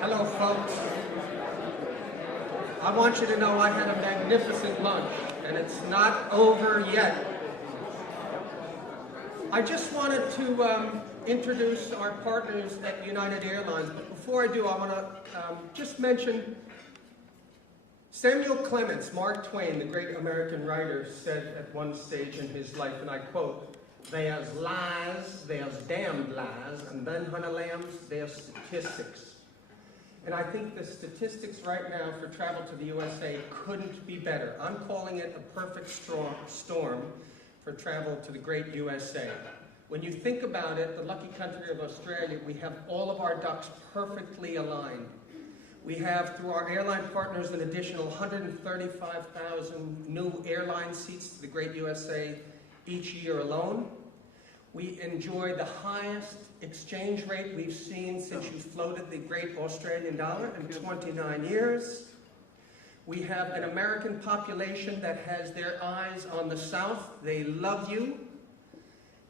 Hello, folks. I want you to know I had a magnificent lunch, and it's not over yet. I just wanted to introduce our partners at United Airlines, but before I do, I want to just mention Samuel Clemens, Mark Twain, the great American writer, said at one stage in his life, and I quote, "There's lies, there's damned lies, and then, honey lambs, there's statistics." And I think the statistics right now for travel to the USA couldn't be better. I'm calling it a perfect storm for travel to the great USA. When you think about it, the lucky country of Australia, we have all of our ducks perfectly aligned. We have, through our airline partners, an additional 135,000 new airline seats to the great USA each year alone. We enjoy the highest exchange rate we've seen since you floated the great Australian dollar in 29 years. We have an American population that has their eyes on the South. They love you.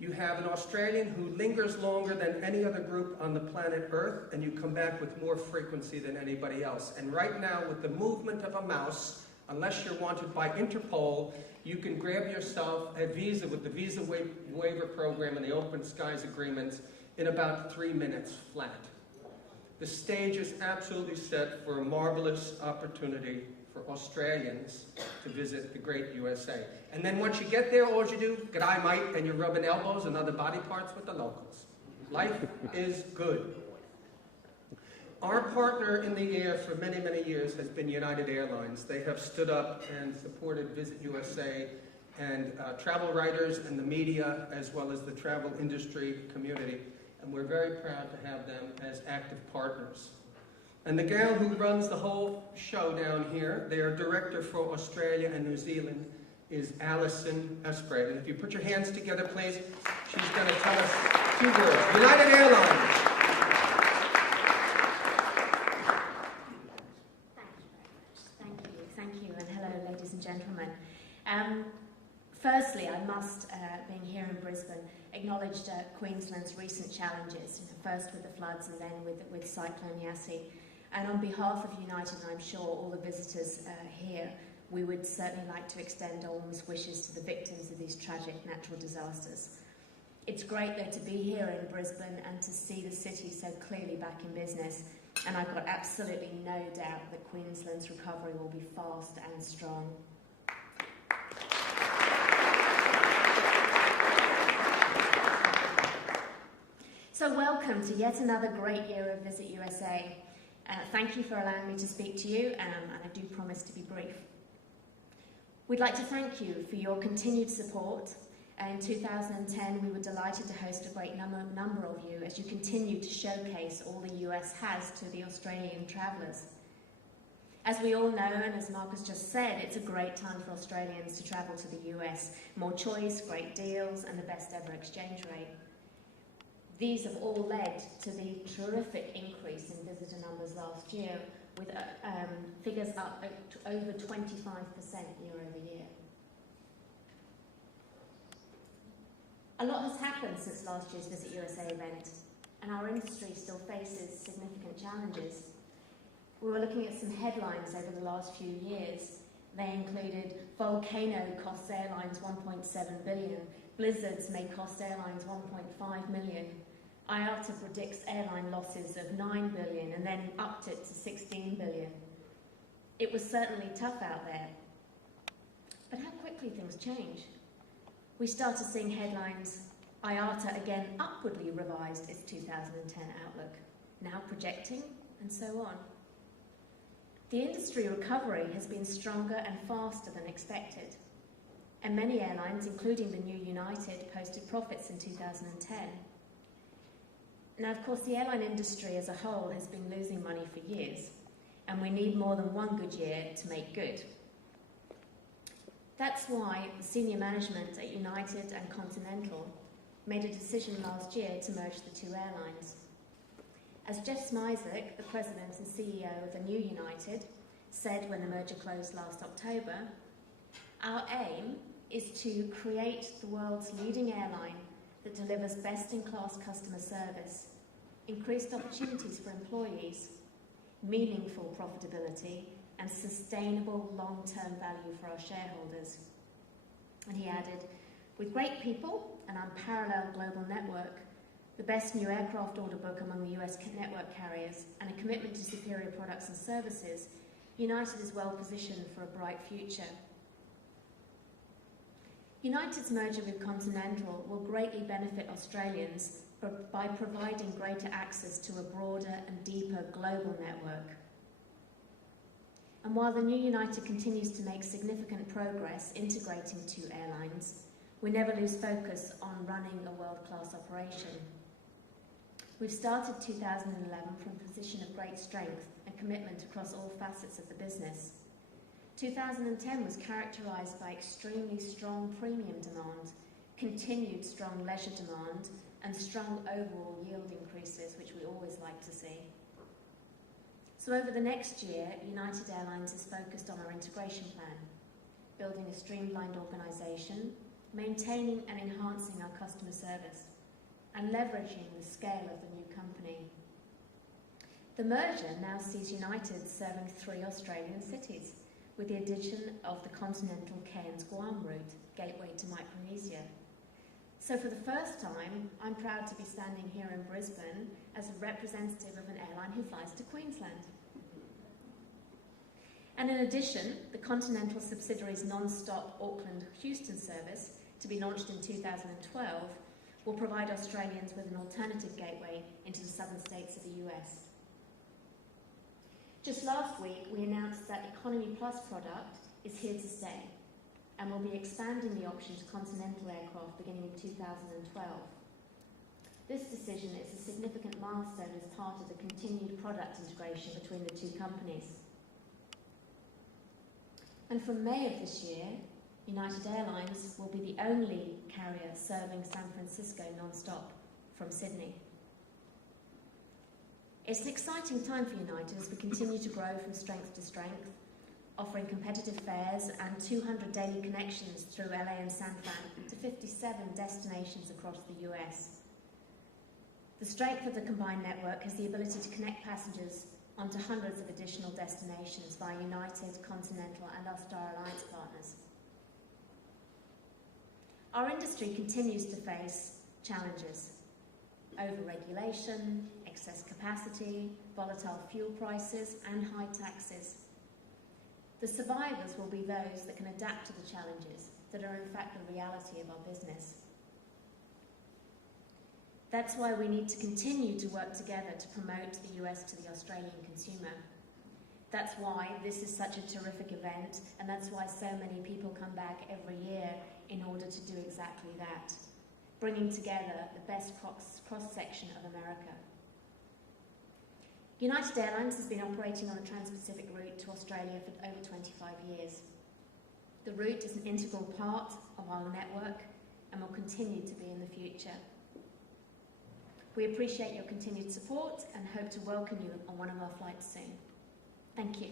You have an Australian who lingers longer than any other group on the planet Earth, and you come back with more frequency than anybody else. And right now, with the movement of a mouse, unless you're wanted by Interpol, you can grab yourself a visa with the Visa Waiver Program and the Open Skies Agreements in about 3 minutes flat. The stage is absolutely set for a marvelous opportunity for Australians to visit the great USA. And then once you get there, all you do, g'day mate, and you're rubbing elbows and other body parts with the locals. Life is good. Our partner in the air for many, many years has been United Airlines. They have stood up and supported Visit USA and travel writers and the media, as well as the travel industry community. And we're very proud to have them as active partners. And the gal who runs the whole show down here, their director for Australia and New Zealand, is Alison Espley. And if you put your hands together, please, she's going to tell us 2 words. United Airlines. Thank you, and hello, ladies and gentlemen. Firstly, I must, being here in Brisbane, acknowledge Queensland's recent challenges, first with the floods and then with Cyclone Yassi. And on behalf of United, and I'm sure all the visitors here, we would certainly like to extend alms wishes to the victims of these tragic natural disasters. It's great, though, to be here in Brisbane and to see the city so clearly back in business. And I've got absolutely no doubt that Queensland's recovery will be fast and strong. So welcome to yet another great year of Visit USA. Thank you for allowing me to speak to you, and I do promise to be brief. We'd like to thank you for your continued support. In 2010, we were delighted to host a great number of you as you continue to showcase all the US has to the Australian travellers. As we all know, and as Marcus just said, it's a great time for Australians to travel to the US. More choice, great deals, and the best ever exchange rate. These have all led to the terrific increase in visitor numbers last year, with figures up to over 25% year over year. A lot has happened since last year's Visit USA event, and our industry still faces significant challenges. We were looking at some headlines over the last few years. They included volcano costs airlines $1.7 billion, blizzards may cost airlines $1.5 million, IATA predicts airline losses of $9 billion and then upped it to $16 billion. It was certainly tough out there. But how quickly things change. We started seeing headlines, IATA again upwardly revised its 2010 outlook, now projecting, and so on. The industry recovery has been stronger and faster than expected, and many airlines, including the new United, posted profits in 2010. Now, of course, the airline industry as a whole has been losing money for years, and we need more than one good year to make good. That's why the senior management at United and Continental made a decision last year to merge the 2 airlines. As Jeff Smizek, the president and CEO of the new United, said when the merger closed last October, our aim is to create the world's leading airline that delivers best-in-class customer service, increased opportunities for employees, meaningful profitability, and sustainable long-term value for our shareholders. And he added, with great people, an unparalleled global network, the best new aircraft order book among the US network carriers, and a commitment to superior products and services, United is well positioned for a bright future. United's merger with Continental will greatly benefit Australians by providing greater access to a broader and deeper global network. And while the new United continues to make significant progress integrating two airlines, we never lose focus on running a world-class operation. We've started 2011 from a position of great strength and commitment across all facets of the business. 2010 was characterised by extremely strong premium demand, continued strong leisure demand, and strong overall yield increases, which we always like to see. So over the next year, United Airlines is focused on our integration plan, building a streamlined organisation, maintaining and enhancing our customer service, and leveraging the scale of the new company. The merger now sees United serving 3 Australian cities, with the addition of the Continental Cairns Guam route, gateway to Micronesia. So for the first time, I'm proud to be standing here in Brisbane as a representative of an airline who flies to Queensland. And in addition, the Continental subsidiary's non-stop Auckland-Houston service, to be launched in 2012, will provide Australians with an alternative gateway into the southern states of the US. Just last week, we announced that Economy Plus product is here to stay, and will be expanding the option to Continental aircraft beginning in 2012. This decision is a significant milestone as part of the continued product integration between the two companies. And from May of this year, United Airlines will be the only carrier serving San Francisco non-stop from Sydney. It's an exciting time for United as we continue to grow from strength to strength, offering competitive fares and 200 daily connections through LA and San Fran to 57 destinations across the US. The strength of the combined network has the ability to connect passengers onto hundreds of additional destinations via United, Continental and our Star Alliance partners. Our industry continues to face challenges: over-regulation, excess capacity, volatile fuel prices and high taxes. The survivors will be those that can adapt to the challenges that are in fact the reality of our business. That's why we need to continue to work together to promote the US to the Australian consumer. That's why this is such a terrific event, and that's why so many people come back every year in order to do exactly that, bringing together the best cross-section of America. United Airlines has been operating on the Trans-Pacific route to Australia for over 25 years. The route is an integral part of our network and will continue to be in the future. We appreciate your continued support and hope to welcome you on one of our flights soon. Thank you.